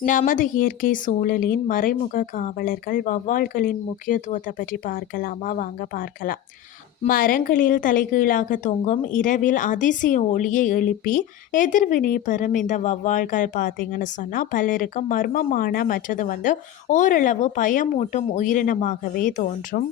நமது இயற்கை சூழலின் மறைமுக காவலர்கள் வௌவால்களின் முக்கியத்துவத்தை பற்றி பார்க்கலாமா? வாங்க பார்க்கலாம். மரங்களில் தலைகீழாக தொங்கும் இரவில் அதிசய ஒளியை எழுப்பி எதிர்வினை பெறும் இந்த வௌவால்கள் பார்த்தீங்கன்னு சொன்னால் பலருக்கு மர்மமான மற்றது வந்து ஓரளவு பயமூட்டும் உயிரினமாகவே தோன்றும்.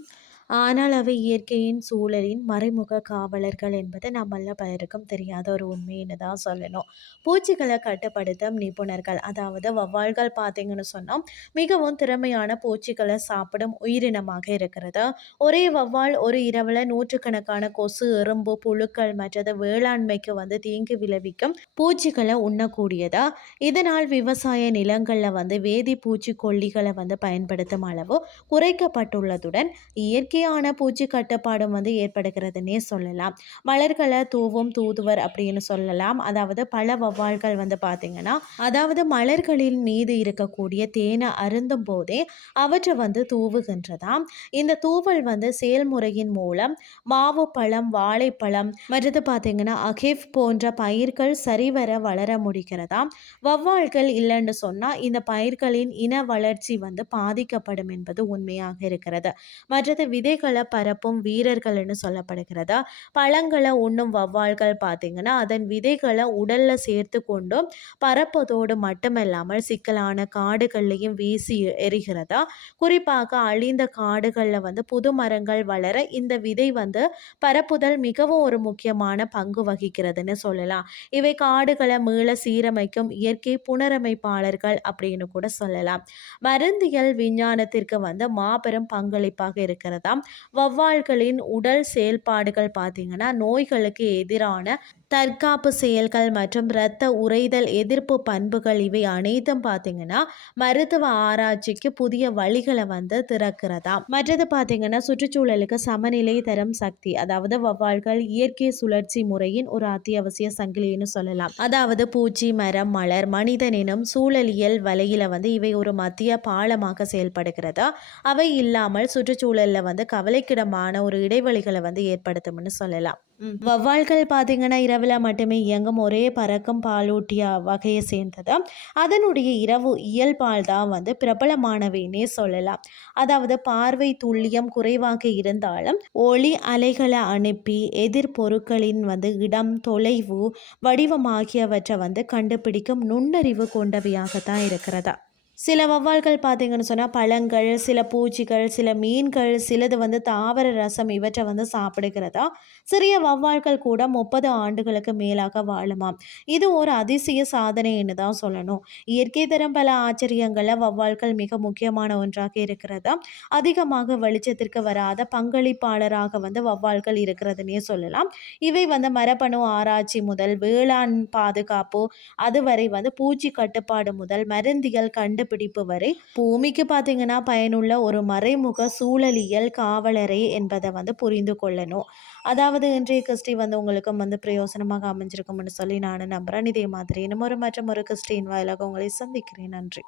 ஆனால் அவை இயற்கையின் சூழலின் மறைமுக காவலர்கள் என்பது நம்மள பலருக்கும் தெரியாத ஒரு உண்மைன்னு தான் சொல்லணும். பூச்சிகளை கட்டுப்படுத்தும் நிபுணர்கள் அதாவது வௌவால்கள் பார்த்தீங்கன்னு சொன்னால் மிகவும் திறமையான பூச்சிகளை சாப்பிடும் உயிரினமாக இருக்கிறது. ஒரே வௌவால் ஒரு இரவில் நூற்றுக்கணக்கான கொசு எறும்பு புழுக்கள் மற்றது வேளாண்மைக்கு வந்து தீங்கு விளைவிக்கும் பூச்சிகளை உண்ணக்கூடியதா? இதனால் விவசாய நிலங்களில் வந்து வேதி பூச்சிக்கொல்லிகளை வந்து பயன்படுத்தும் அளவு குறைக்கப்பட்டுள்ளதுடன் இயற்கை இயற்கையான பூச்சி கட்டுப்பாடும் வந்து ஏற்படுகிறதுனே சொல்லலாம். மலர்களை தூவும் தூதுவர் அப்படின்னு சொல்லலாம். அதாவது பல வௌவால்கள் வந்து பார்த்திங்கன்னா அதாவது மலர்களின் மீது இருக்கக்கூடிய தேனை அருந்தும் போதே அவற்றை வந்து தூவுகின்றதாம். இந்த தூவல் வந்து செயல்முறையின் மூலம் மாவு பழம் வாழைப்பழம் மற்றது பார்த்திங்கன்னா அகிஃப் போன்ற பயிர்கள் சரிவர வளர முடிகிறதாம். வௌவால்கள் இல்லைன்னு சொன்னால் இந்த பயிர்களின் இன வளர்ச்சி வந்து பாதிக்கப்படும் என்பது உண்மையாக இருக்கிறது. மற்றது விதை விதைகளை பரப்பும் வீரர்கள்னு சொல்லப்படுகிறதா? பழங்களை உண்ணும் வௌவால்கள் பார்த்தீங்கன்னா அதன் விதைகளை உடலில் சேர்த்து கொண்டும் பரப்பதோடு மட்டுமல்லாமல் சிக்கலான காடுகள்லையும் வீசி எரிகிறதா? குறிப்பாக அழிந்த காடுகளில் வந்து புது மரங்கள் வளர இந்த விதை வந்து பரப்புதல் மிகவும் ஒரு முக்கியமான பங்கு வகிக்கிறதுன்னு சொல்லலாம். இவை காடுகளை மீள சீரமைக்கும் இயற்கை புனரமைப்பாளர்கள் அப்படின்னு கூட சொல்லலாம். மருந்தியல் விஞ்ஞானத்திற்கு வந்து மாபெரும் பங்களிப்பாக இருக்கிறதா? வௌவால்களின் உடல் செயல்பாடுகள் பார்த்திங்கன்னா நோய்களுக்கு எதிரான தற்காப்பு செயல்கள் மற்றும் இரத்த உறைதல் எதிர்ப்பு பண்புகள் இவை அனைத்தும் பார்த்தீங்கன்னா மருத்துவ ஆராய்ச்சிக்கு புதிய வழிகளை வந்து திறக்கிறதா? மற்றது பார்த்திங்கன்னா சுற்றுச்சூழலுக்கு சமநிலை தரும் சக்தி அதாவது வௌவால்கள் இயற்கை சுழற்சி முறையின் ஒரு அத்தியாவசிய சங்கிலின்னு சொல்லலாம். அதாவது பூச்சி மரம் மலர் மனிதனினும் சூழலியல் வலையில வந்து இவை ஒரு மத்திய பாலமாக செயல்படுகிறதா? அவை இல்லாமல் சுற்றுச்சூழலில் வந்து கவலைக்கிடமான ஒரு இடைவெளிகளை வந்து ஏற்படுத்தும்னு சொல்லலாம். வௌவால்கள் பார்த்தீங்கன்னா இரவில் மட்டுமே இயங்கும். ஒரே பறக்கும் பாலூட்டிய வகையை சேர்ந்தது. அதனுடைய இரவு இயல்பால் தான் வந்து பிரபலமானவைன்னே சொல்லலாம். அதாவது பார்வை துல்லியம் குறைவாக இருந்தாலும் ஒளி அலைகளை அனுப்பி எதிர்பொருட்களின் வந்து இடம் தொலைவு வடிவம் ஆகியவற்றை வந்து கண்டுபிடிக்கும் நுண்ணறிவு கொண்டவையாகத்தான் இருக்கிறதா? சில வௌவால்கள் பார்த்தீங்கன்னு சொன்னால் பழங்கள் சில பூச்சிகள் சில மீன்கள் சிலது வந்து தாவர ரசம் இவற்றை வந்து சாப்பிடுகிறதா? சிறிய வௌவால்கள் கூட முப்பது ஆண்டுகளுக்கு மேலாக வாழுமாம். இது ஒரு அதிசய சாதனைன்னு தான் சொல்லணும். இயற்கை தரும் பல ஆச்சரியங்களில் வௌவால்கள் மிக முக்கியமான ஒன்றாக இருக்கிறதா? அதிகமாக வெளிச்சத்திற்கு வராத பங்களிப்பாளராக வந்து வௌவால்கள் இருக்கிறதுனே சொல்லலாம். இவை வந்து மரபணு ஆராய்ச்சி முதல் வேளாண் பாதுகாப்பு அதுவரை வந்து பூச்சி கட்டுப்பாடு முதல் மருந்தியல் கண்டு கண்டுபிடிப்பு வரை பூமிக்கு பார்த்தீங்கன்னா பயனுள்ள ஒரு மறைமுக சூழலியல் காவலரை என்பதை வந்து புரிந்து கொள்ளணும். அதாவது இன்றைய கிறிஸ்டி வந்து உங்களுக்கும் வந்து பிரயோசனமாக அமைஞ்சிருக்கும்னு சொல்லி நான் நம்புகிறேன் இதே மாதிரி இன்னும் ஒரு மற்றும் ஒரு கிறிஸ்டின் வாயிலாக உங்களை சந்திக்கிறேன். நன்றி.